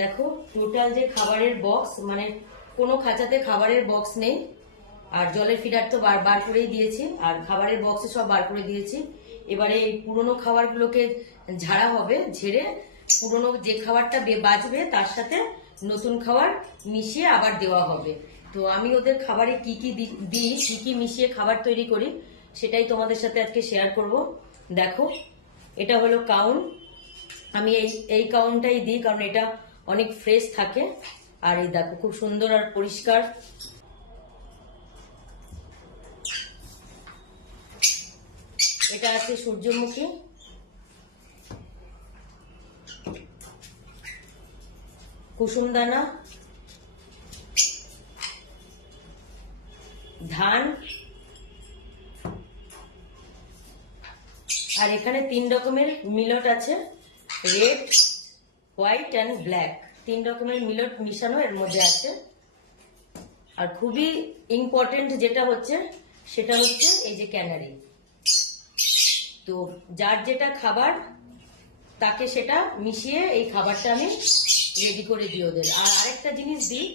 দেখো টোটাল যে খাবারের বক্স, মানে কোনো খাঁচাতে খাবারের বক্স নেই, আর জলের ফিডার তো বার করেই দিয়েছি, আর খাবারের বক্সে সব বার করে দিয়েছি। এবারে এই পুরনো খাবারগুলোকে ঝাড়া হবে, ঝেড়ে পুরনো যে খাবারটা বাঁচবে তার সাথে নতুন খাবার মিশিয়ে আবার দেওয়া হবে। তো আমি ওদের খাবারে কি কি দিই, কি কি মিশিয়ে খাবার তৈরি করি, সেটাই তোমাদের সাথে আজকে শেয়ার করব। দেখো এটা হলো কাউন। আমি এই কাউনটাই দিই কারণ এটা অনেক ফ্রেশ থাকে। আর এই দেখো খুব সুন্দর আর পরিষ্কার। এটা আছে সূর্যমুখী, কুসুমদানা, ধান, আর এখানে 3 রকমের মিলট আছে, রেড, হোয়াইট অ্যান্ড ব্ল্যাক। 3 রকমের মিলট মিশানো এর মধ্যে আছে। আর খুবই ইম্পর্টেন্ট যেটা হচ্ছে সেটা হচ্ছে এই যে ক্যানারি। তো যার যেটা খাবার তাকে সেটা মিশিয়ে এই খাবারটা আমি রেডি করে দিই ওদের। আর আরেকটা জিনিস দিই,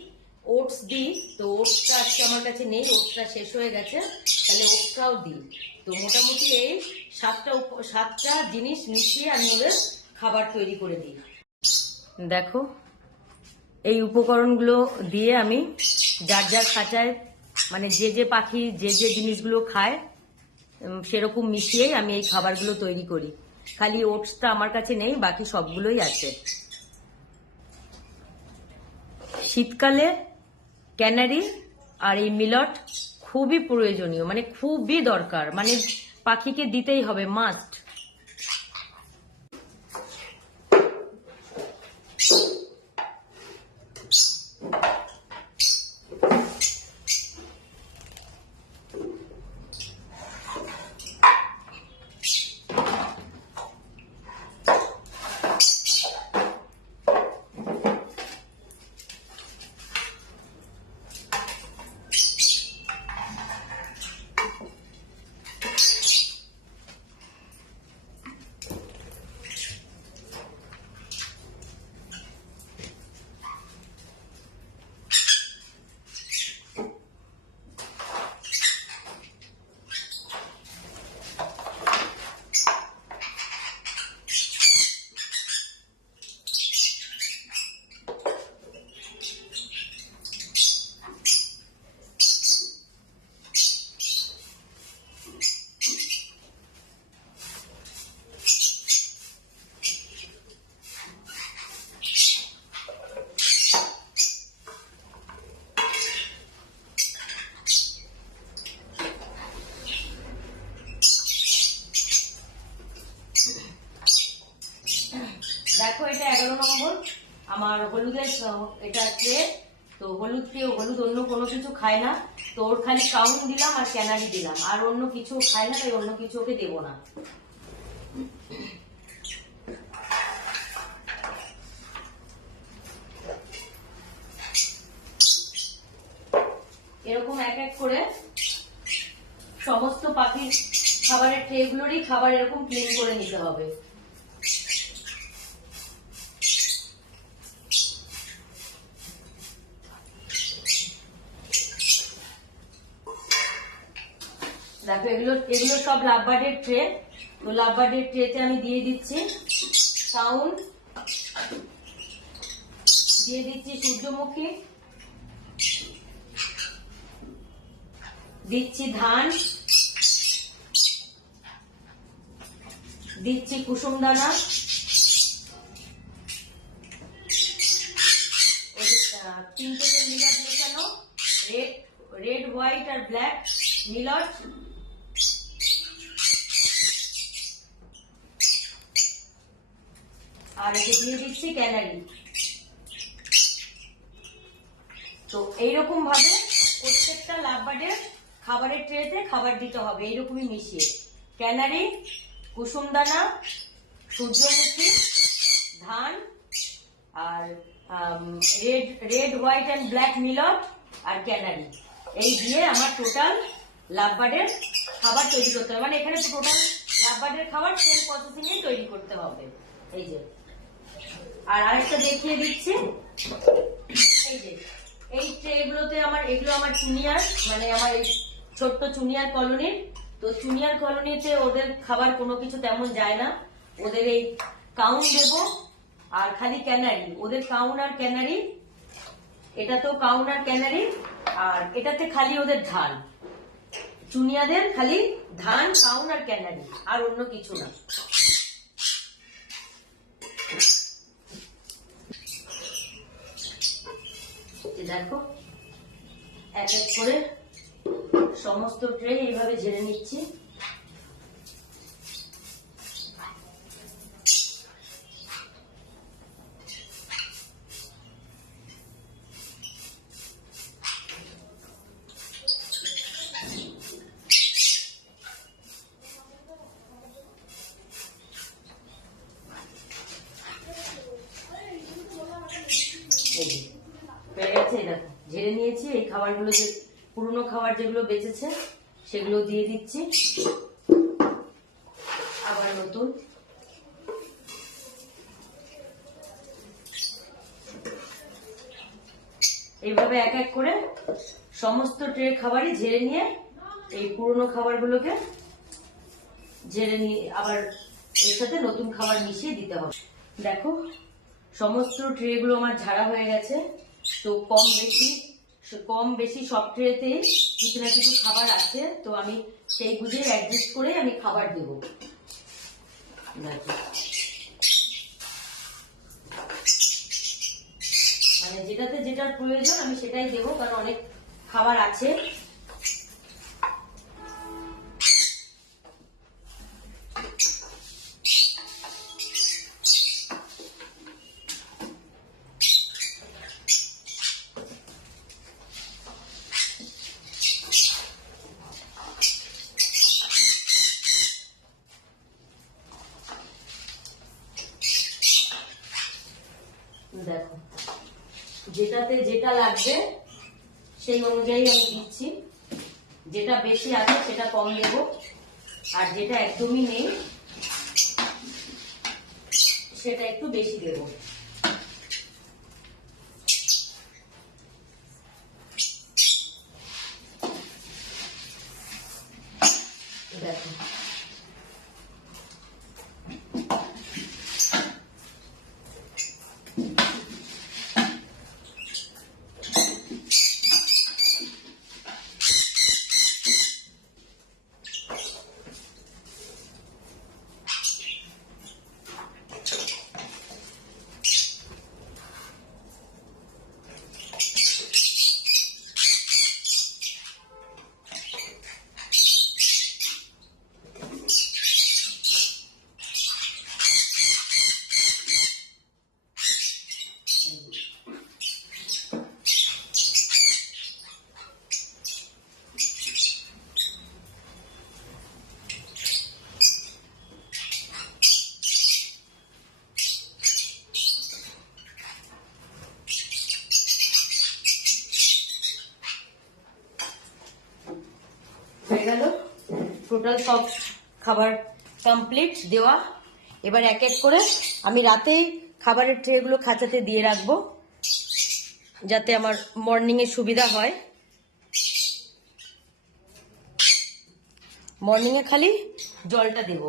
ওটস দিই। তো ওটসটা আজকে আমার কাছে নেই, ওটসটা শেষ হয়ে গেছে, তাহলে ওটসটাও দিই। তো মোটামুটি এই 7টা জিনিস মিশিয়ে আমি ওদের খাবার তৈরি করে দিই। দেখো এই উপকরণগুলো দিয়ে আমি যার যার খাঁচায়, মানে যে যে পাখি যে যে জিনিসগুলো খায় সেরকম মিশিয়েই আমি এই খাবারগুলো তৈরি করি। খালি ওটসটা আমার কাছে নেই, বাকি সবগুলোই আছে। শীতকালে ক্যানারি আর এই মিলট খুবই প্রয়োজনীয়, মানে খুবই দরকার, মানে পাখিকে দিতেই হবে, মাস্ট। দেখো এটা 11 নম্বর আমার হলুদের এটা ট্রে। তো হলুদ অন্য কোনো কিছু খায় না, তো ওর খালি কাউন দিলাম আর ক্যানারি দিলাম, আর অন্য কিছু খায় না, তাই অন্য কিছু ওকে দেবো না। এরকম এক এক করে সমস্ত পাখির খাবারের ট্রেগুলোরই খাবার এরকম ক্লিন করে নিতে হবে। দেখো এগুলো সব লাভবার্ডের ট্রে। তো লাভবার্ডের ট্রেতে আমি দিয়ে দিচ্ছি কাউন, দিয়ে দিচ্ছি সূর্যমুখী, দিচ্ছি ধান, দিচ্ছি কুসুমদানা, 3 মিলট মেশানো, রেড হোয়াইট আর ব্ল্যাক মিলট, আর এতে দিয়ে দিচ্ছি ক্যানারি। তো এইরকম ভাবে প্রত্যেকটা লাভবার্ডের খাবারের ট্রেতে খাবার দিতে হবে, এইরকমই মিশিয়ে। ক্যানারি, কুসুমদানা, সূর্যমুখী, ধান, আর red white and black millet আর ক্যানারি, এই দিয়ে আমার টোটাল লাভবার্ডের খাবার তৈরি করতে হবে। মানে এখানে টোটাল লাভবার্ডের খাবার সেম প্রসেসিংয়ে তৈরি করতে হবে। এই যে আর আরেকটা দেখিয়ে দিচ্ছি, এই যে এই ট্রেগুলোতে এগুলো আমার চুনিয়ার, মানে আমার এই ছোট্ট চুনিয়ার কলোনির। তো চুনিয়ার কলোনিতে ওদের খাবার কোনো কিছু তেমন যায় না, ওদের এই কাউন দেবো আর খালি ক্যানারি, ওদের কাউন আর ক্যানারি, এটা তো কাউন আর ক্যানারি, আর এটাতে খালি ওদের ধান। চুনিয়াদের খালি ধান, কাউন আর ক্যানারি, আর অন্য কিছু না। দেখো এক এক করে সমস্ত ট্রে এইভাবে ঝেড়ে নিচ্ছি। ঝেড়ে নিয়েছি। এই খাবারগুলো, যে পুরনো খাবার যেগুলো বেঁচেছে সেগুলো দিয়ে দিচ্ছি, আবার নতুন। এইভাবে এক এক করে সমস্ত ট্রে খাবারই ঝেড়ে নিয়ে এই পুরনো খাবারগুলোকে ঝেড়ে নিয়ে আবার এর সাথে নতুন খাবার মিশিয়ে দিতে হবে। দেখো সমস্ত ট্রে গুলো আমার ঝাড়া হয়ে গেছে। তো কম বেশি সব ট্রেতে কিছু না কিছু খাবার আছে, তো আমি সেই বুঝে অ্যাডজাস্ট করে আমি খাবার দেব। মানে যেটাতে যেটার প্রয়োজন আমি সেটাই দেবো, কারণ অনেক খাবার আছে। দেখো যেটাতে যেটা লাগবে সেই অনুযায়ী আমি দিচ্ছি, যেটা বেশি আছে সেটা কম দেব, আর যেটা একদমই নেই সেটা একটু বেশি দেব। দেখো হয়ে গেল, টোটাল সব খাবার কমপ্লিট দেওয়া। এবার এক এক করে আমি রাতেই খাবারের ট্রেগুলো খাঁচাতে দিয়ে রাখবো, যাতে আমার মর্নিং এ সুবিধা হয়। মর্নিং এ খালি জলটা দেব।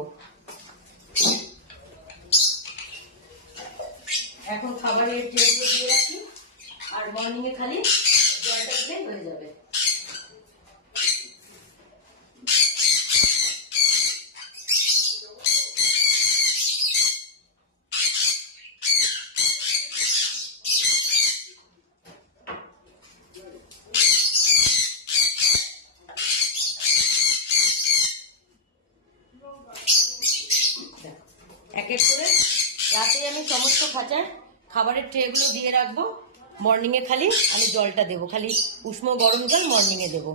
এখন খাবারের ট্রেগুলো দিয়ে রাখি, আর মর্নিং এ খালি জলটা দিলে হয়ে যাবে। এক এক করে রাতে আমি সমস্ত খাঁচার খাবারের ট্রেগুলো দিয়ে রাখবো। মর্নিং এ খালি আমি জলটা দেবো, খালি উষ্ণ গরম জল মর্নিং এ দেবো।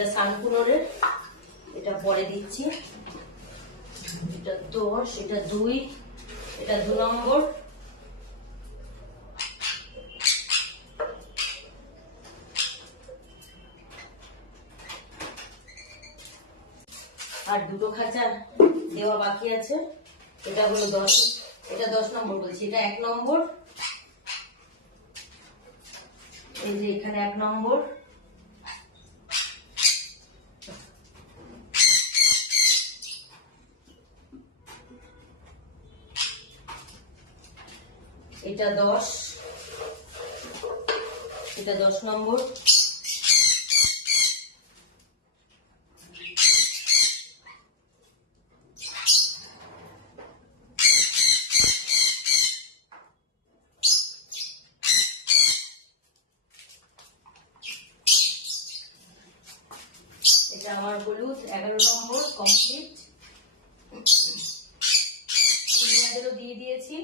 এটা সানকুনোরের, এটা পরে দিচ্ছি। এটা 10, এটা 2, এটা 2 নম্বর। আর দুটো খাঁচা দেওয়া বাকি আছে, এটা হলো 10, এটা 10 নম্বর বলছি, এটা 1 নম্বর। এই যে এখানে 1 নম্বর, এটা 10, এটা 10 নম্বর। এটা আমার হলুদ 11 নম্বর কমপ্লিট। সিনিয়ারদেরও দিয়ে দিয়েছি,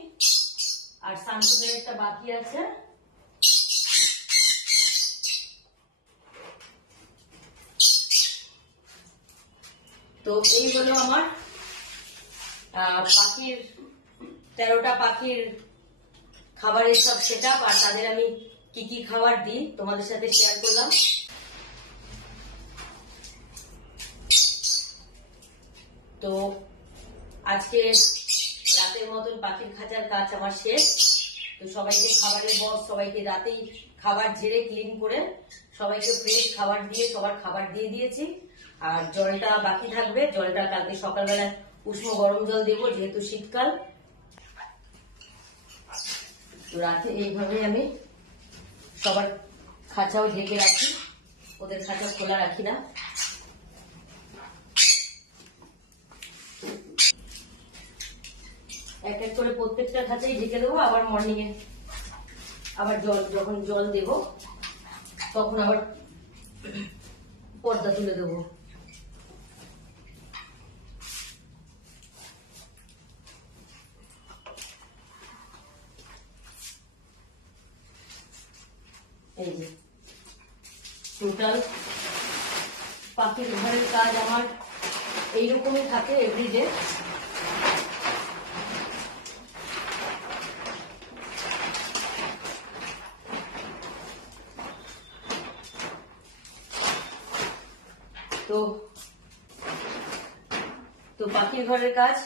আর সানকুনের একটা বাকি আছে। তো এই হলো আমার পাখির 13টা পাখির খাবারের সব সেটআপ, আর তাদের আমি কি কি খাবার দিই তোমাদের সাথে শেয়ার করলাম। তো আজকে রাতের মতন পাখির খাঁচার কাজ আমার শেষ। তো সবাইকে খাবারের বক্স, সবাইকে রাতেই খাবার ঝেড়ে ক্লিন করে সবাইকে ফ্রেশ খাবার দিয়ে সবার খাবার দিয়ে দিয়েছি। আর জলটা বাকি থাকবে, জলটা কালকে সকালবেলা উষ্ণ গরম জল দেবো, যেহেতু শীতকাল। তো রাতে এইভাবে আমি সবার খাঁচাও ঢেকে রাখি, ওদের খাঁচা খোলা রাখি না। এক এক করে প্রত্যেকটা খাঁচাই ঢেকে দেবো, আবার মর্নিং এ আবার যখন জল দেবো তখন আবার পর্দা তুলে দেবো। এই যে টোটাল পাখির ঘরের কাজ আমার এইরকমই থাকে এভরিডে। তো পাখির ঘরের কাজ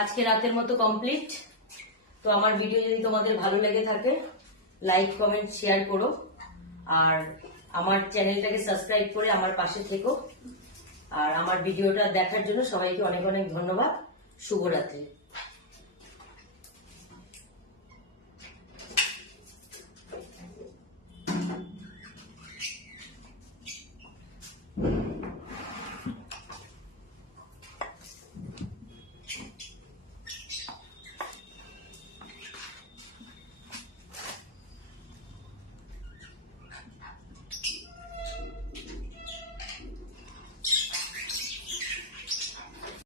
আজকে রাতের মতো কমপ্লিট। তো আমার ভিডিও যদি তোমাদের ভালো লেগে থাকে, লাইক কমেন্ট শেয়ার করো, আর আমার চ্যানেলটাকে সাবস্ক্রাইব করে আমার পাশে থেকো। আর আমার ভিডিওটা দেখার জন্য সবাইকে অনেক অনেক ধন্যবাদ। শুভরাত্রি।